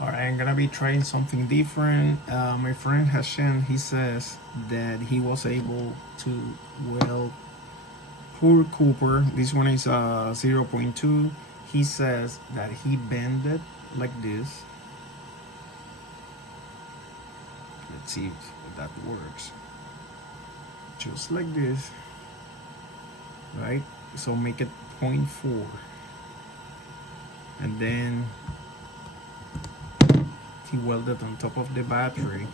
Alright, I'm gonna be trying something different. My friend Hashem, he says that he was able to weld poor Cooper. This one is 0.2. He says that he bent it like this. Let's see if that works. Just like this, right? So make it 0.4, and then he welded on top of the battery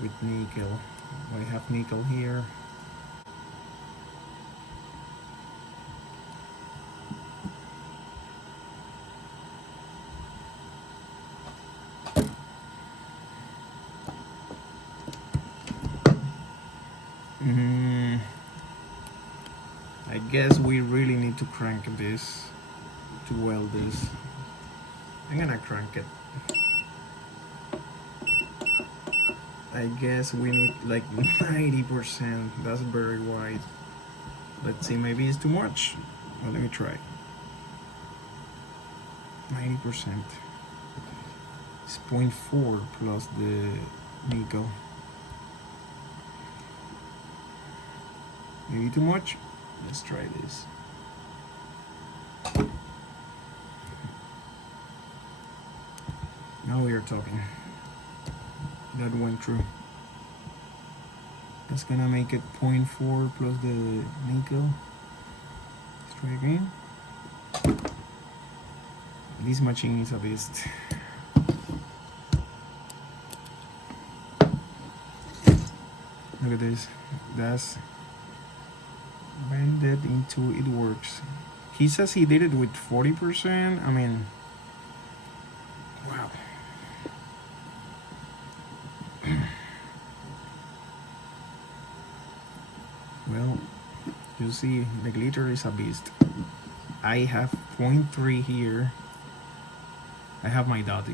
with nickel. I have nickel here. I guess we really need to crank this to weld this. I'm gonna crank it. I guess we need like 90%. That's very wide. Let's see, maybe it's too much. Well, let me try. 90%. It's 0.4 plus the nickel. Maybe too much? Let's try this. Now we are talking. That went through. That's gonna make it 0.4 plus the nickel. Let's try again. This machine is a beast. Look at this. That's bended into it works. He says he did it with 40%. I mean, wow. Well, you see, the glitter is a beast. I have 0.3 here. I have my dot.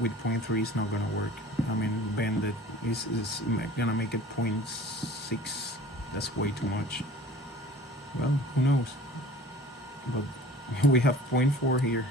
With 0.3 it's not gonna work. I mean, bend it is gonna make it 0.6. That's way too much. Well, who knows? But we have 0.4 here.